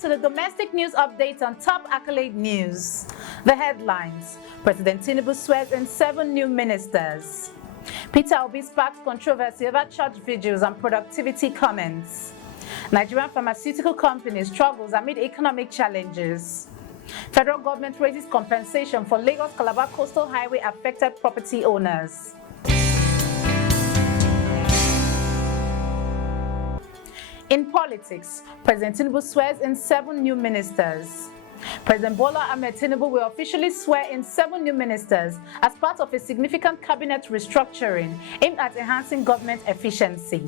Welcome to the domestic news update on Top Accolade News. The headlines: President Tinubu swears in 7 new ministers. Peter Obi sparks controversy over church vigils and productivity comments. Nigerian pharmaceutical company struggles amid economic challenges. Federal government raises compensation for Lagos-Calabar Coastal Highway affected property owners. In politics, President Tinubu swears in 7 new ministers. President Bola Ahmed Tinubu will officially swear in 7 new ministers as part of a significant cabinet restructuring aimed at enhancing government efficiency.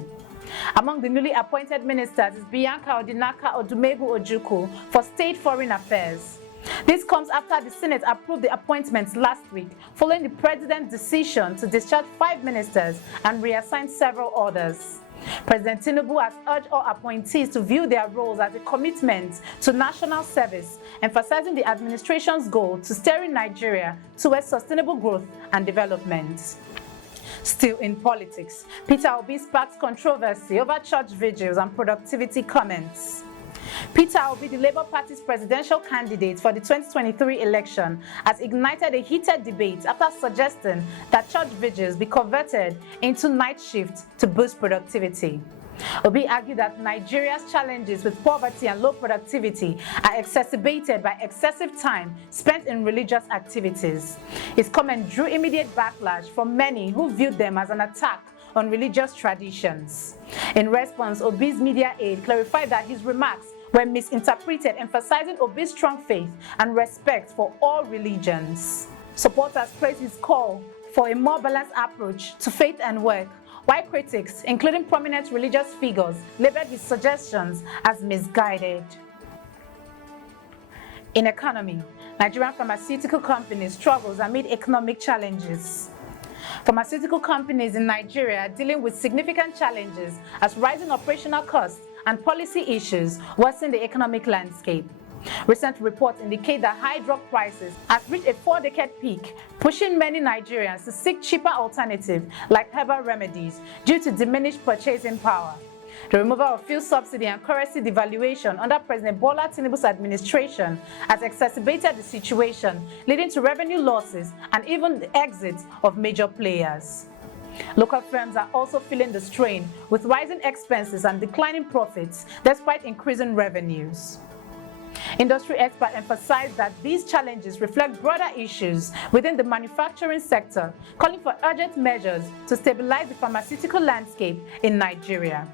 Among the newly appointed ministers is Bianca Odinaka Odumegu Ojukwu for State Foreign Affairs. This comes after the Senate approved the appointments last week, following the President's decision to discharge 5 ministers and reassign several others. President Tinubu has urged all appointees to view their roles as a commitment to national service, emphasizing the administration's goal to steering Nigeria towards sustainable growth and development. Still in politics, Peter Obi sparks controversy over church vigils and productivity comments. Peter Obi, the Labour Party's presidential candidate for the 2023 election, has ignited a heated debate after suggesting that church vigils be converted into night shifts to boost productivity. Obi argued that Nigeria's challenges with poverty and low productivity are exacerbated by excessive time spent in religious activities. His comment drew immediate backlash from many who viewed them as an attack on religious traditions. In response, Obi's media aide clarified that his remarks were misinterpreted, emphasizing Obi's strong faith and respect for all religions. Supporters praised his call for a more balanced approach to faith and work, while critics, including prominent religious figures, labeled his suggestions as misguided. In economy, Nigerian pharmaceutical companies struggles amid economic challenges. Pharmaceutical companies in Nigeria are dealing with significant challenges as rising operational costs and policy issues worsen the economic landscape. Recent reports indicate that high drug prices have reached a 4-decade peak, pushing many Nigerians to seek cheaper alternatives like herbal remedies due to diminished purchasing power. The removal of fuel subsidy and currency devaluation under President Bola Tinubu's administration has exacerbated the situation, leading to revenue losses and even the exit of major players. Local firms are also feeling the strain, with rising expenses and declining profits despite increasing revenues. Industry experts emphasize that these challenges reflect broader issues within the manufacturing sector, calling for urgent measures to stabilize the pharmaceutical landscape in Nigeria.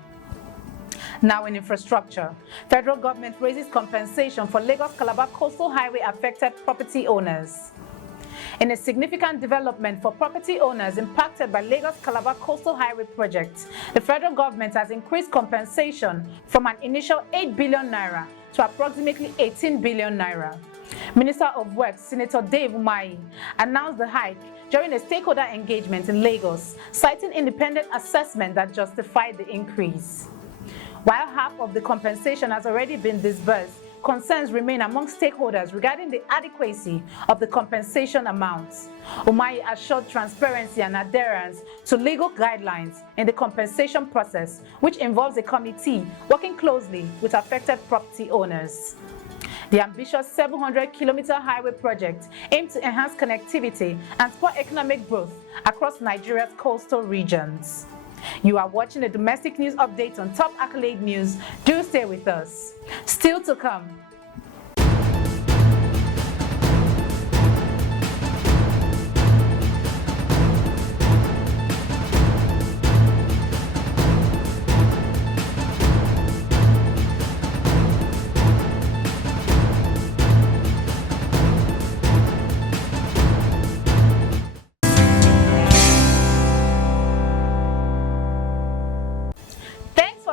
Now in infrastructure, federal government raises compensation for Lagos-Calabar Coastal Highway affected property owners. In a significant development for property owners impacted by Lagos-Calabar Coastal Highway project, the federal government has increased compensation from an initial 8 billion naira to approximately 18 billion naira. Minister of Works Senator Dave Umahi announced the hike during a stakeholder engagement in Lagos, citing independent assessment that justified the increase. While half of the compensation has already been disbursed, concerns remain among stakeholders regarding the adequacy of the compensation amounts. Umahi assured transparency and adherence to legal guidelines in the compensation process, which involves a committee working closely with affected property owners. The ambitious 700-kilometer highway project aims to enhance connectivity and spur economic growth across Nigeria's coastal regions. You are watching a domestic news update on Top Accolade News. Do stay with us. Still to come.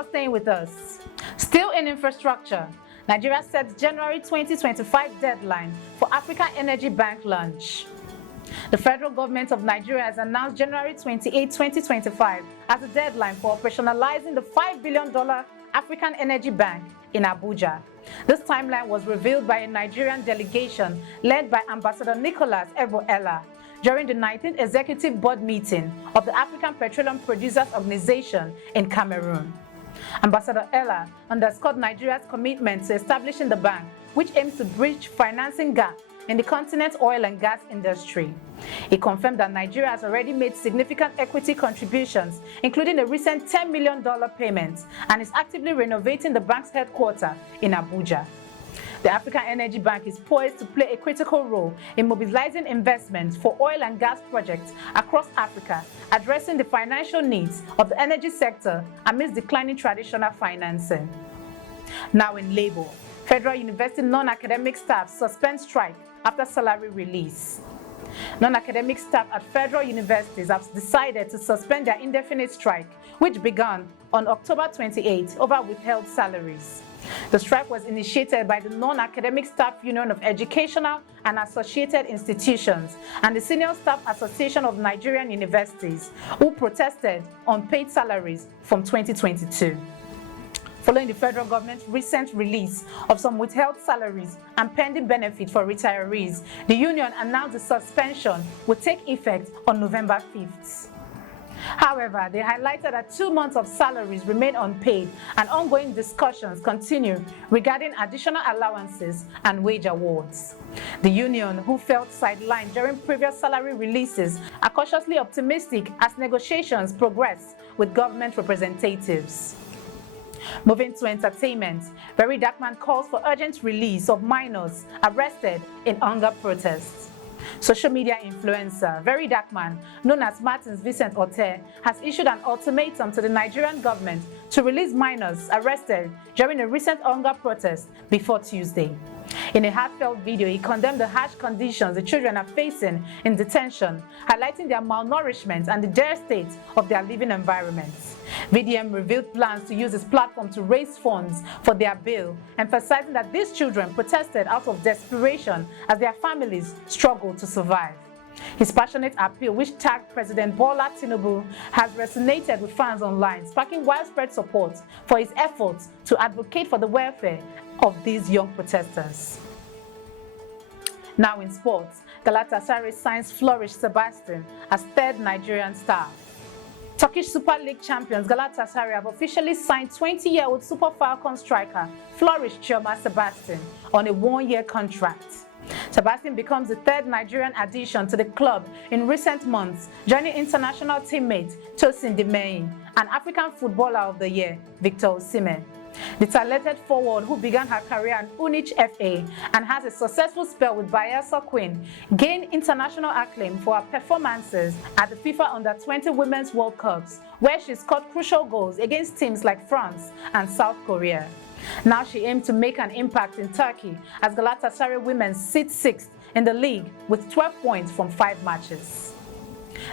Staying with us. Still in infrastructure, Nigeria sets January 2025 deadline for African Energy Bank launch. The federal government of Nigeria has announced January 28, 2025 as the deadline for operationalizing the $5 billion African Energy Bank in Abuja. This timeline was revealed by a Nigerian delegation led by Ambassador Nicholas Ebo-Ella during the 19th Executive Board meeting of the African Petroleum Producers Organization in Cameroon. Ambassador Ella underscored Nigeria's commitment to establishing the bank, which aims to bridge financing gap in the continent's oil and gas industry. He confirmed that Nigeria has already made significant equity contributions, including a recent $10 million payment, and is actively renovating the bank's headquarters in Abuja. The African Energy Bank is poised to play a critical role in mobilizing investments for oil and gas projects across Africa, addressing the financial needs of the energy sector amidst declining traditional financing. Now in labor, Federal University non-academic staff suspend strike after salary release. Non-academic staff at federal universities have decided to suspend their indefinite strike, which began on October 28 over withheld salaries. The strike was initiated by the Non-Academic Staff Union of Educational and Associated Institutions and the Senior Staff Association of Nigerian Universities, who protested unpaid salaries from 2022. Following the federal government's recent release of some withheld salaries and pending benefits for retirees, the union announced the suspension would take effect on November 5th. However, they highlighted that 2 months of salaries remain unpaid and ongoing discussions continue regarding additional allowances and wage awards. The union, who felt sidelined during previous salary releases, are cautiously optimistic as negotiations progress with government representatives. Moving to entertainment, Very Dark Man calls for urgent release of minors arrested in hunger protests. Social media influencer Very Dark Man, known as Martins Vincent Ote, has issued an ultimatum to the Nigerian government to release minors arrested during a recent hunger protest before Tuesday. In a heartfelt video, he condemned the harsh conditions the children are facing in detention, highlighting their malnourishment and the dire state of their living environments. VDM revealed plans to use his platform to raise funds for their bail, emphasizing that these children protested out of desperation as their families struggled to survive. His passionate appeal, which tagged President Bola Tinubu, has resonated with fans online, sparking widespread support for his efforts to advocate for the welfare of these young protesters. Now in sports, Galatasaray signs Flourish Sebastian as third Nigerian star. Turkish Super League champions Galatasaray have officially signed 20-year-old Super Falcon striker Flourish Sebastian on a 1-year contract. Sebastian becomes the third Nigerian addition to the club in recent months, joining international teammate Tosin Demeyin and African Footballer of the Year Victor Osimhen. The talented forward, who began her career in Unich FA and has a successful spell with Bayelsa Queen, gained international acclaim for her performances at the FIFA Under-20 Women's World Cups, where she scored crucial goals against teams like France and South Korea. Now she aims to make an impact in Turkey as Galatasaray women sit 6th in the league with 12 points from 5 matches.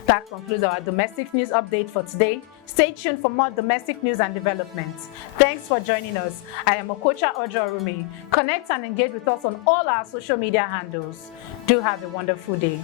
That concludes our domestic news update for today. Stay tuned for more domestic news and developments. Thanks for joining us. I am Okocha Ojorumi. Connect and engage with us on all our social media handles. Do have a wonderful day.